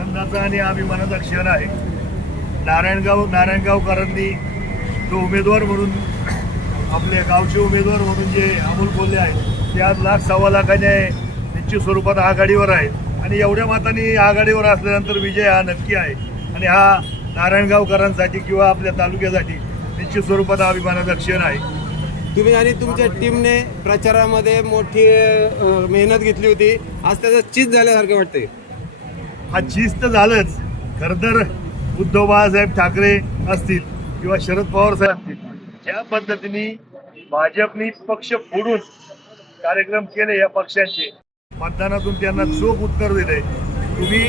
आनंदाचा आणि अभिमानाचा क्षण आहे. नारायणगाव नारायणगावकरांनी जो उमेदवार म्हणून आपले गावचे उमेदवार म्हणून जे अमोल बोलले आहेत ते आज लाख सव्वा लाखाने निश्चित स्वरूपात आघाडीवर आहेत. आणि एवढ्या मातांनी आघाडीवर असल्यानंतर विजय हा नक्की आहे. आणि हा नारायणगावकरांसाठी किंवा आपल्या तालुक्यासाठी निश्चित स्वरूपात अभिमानाचा क्षण आहे. तुम्ही आणि तुमच्या टीमने प्रचारामध्ये मोठी मेहनत घेतली होती. आज त्याचं चीज झाल्यासारखं वाटतंय. हा चीज तर झालंच. खरं तर उद्धव बाळासाहेब ठाकरे असतील किंवा शरद पवार साहेब असतील ज्या पद्धतीने भाजपनी पक्ष फोडून कार्यक्रम केले या पक्षांचे मतदानातून त्यांना चोख उत्तर दिले. तुम्ही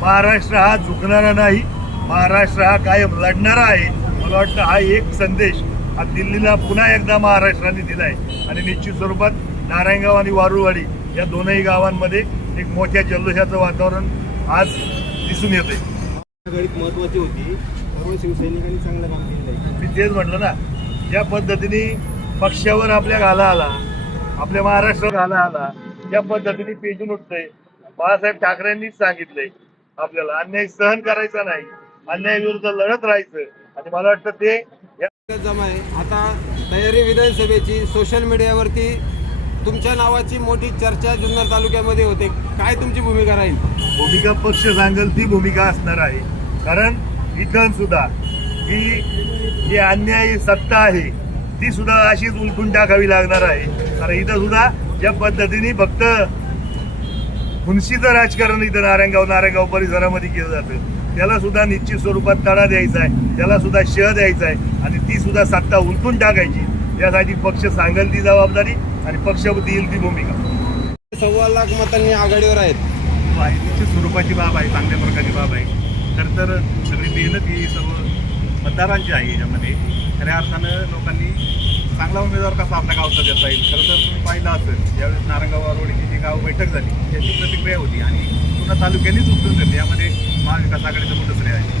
महाराष्ट्र हा झुकणारा नाही महाराष्ट्र हा कायम लढणारा आहे. मला वाटतं हा एक संदेश हा दिल्लीला पुन्हा एकदा महाराष्ट्राने दिलाय. आणि निश्चित स्वरूपात नारायणगाव आणि वारुळवाडी या दोनही गावांमध्ये एक मोठ्या जल्लोषाचं वातावरण आज दिसून येते आघाडीत महत्वाची होती. सर्व शिवसैनिकांनी चांगलं काम केलं आहे. मी तेच म्हटलं ना ज्या पद्धतीने पक्षावर आपल्या घाला आला आपल्या महाराष्ट्रात घाला आला त्या पद्धतीने पेजून उठतंय. बाळासाहेब ठाकरेंनीच सांगितलंय आपल्याला अन्याय सहन करायचा नाही अन्यायाविरुद्ध लढत राहायचं. आणि मला वाटतं ते जमा आहे. आता तयारी विधानसभेची सोशल मीडियावरती तुमच्या नावाची मोठी चर्चा जुन्नर तालुक्यामध्ये होते. काय तुमची भूमिका राहील? भूमिका पक्ष सांगेल ती भूमिका असणार आहे. कारण इथं सुद्धा ही जी अन्यायी सत्ता आहे ती सुद्धा अशीच उलटून टाकावी लागणार आहे. कारण इथं सुद्धा ज्या पद्धतीने फक्त हुंशीचं राजकारण इथं नारायणगाव नारायणगाव परिसरामध्ये केलं जातं. त्याला सुद्धा निश्चित स्वरूपात तडा द्यायचा आहे त्याला सुद्धा शह द्यायचा आहे आणि ती सुद्धा सत्ता उलटून टाकायची. त्यासाठी पक्ष सांगेल ती जबाबदारी आणि पक्ष देईल ती भूमिका. सव्वा लाख मतांनी आघाडीवर आहेत. आहे निश्चित स्वरूपाची बाब आहे चांगल्या प्रकारची बाब आहे. खरं तर सगळी मेहनत ही सर्व मतदारांची आहे याच्यामध्ये. खऱ्या अर्थानं लोकांनी चांगला उमेदवार कसा आपल्या गावचा देता येईल? खरं तर तुम्ही पाहिलं असेल ज्यावेळेस नारायणगाव आरोडीची जी गाव बैठक झाली त्याची प्रतिक्रिया होती आणि पुन्हा तालुक्यांनीच उचलून धरली यामध्ये महाविकास आघाडीचं मोठं श्रेय आहे.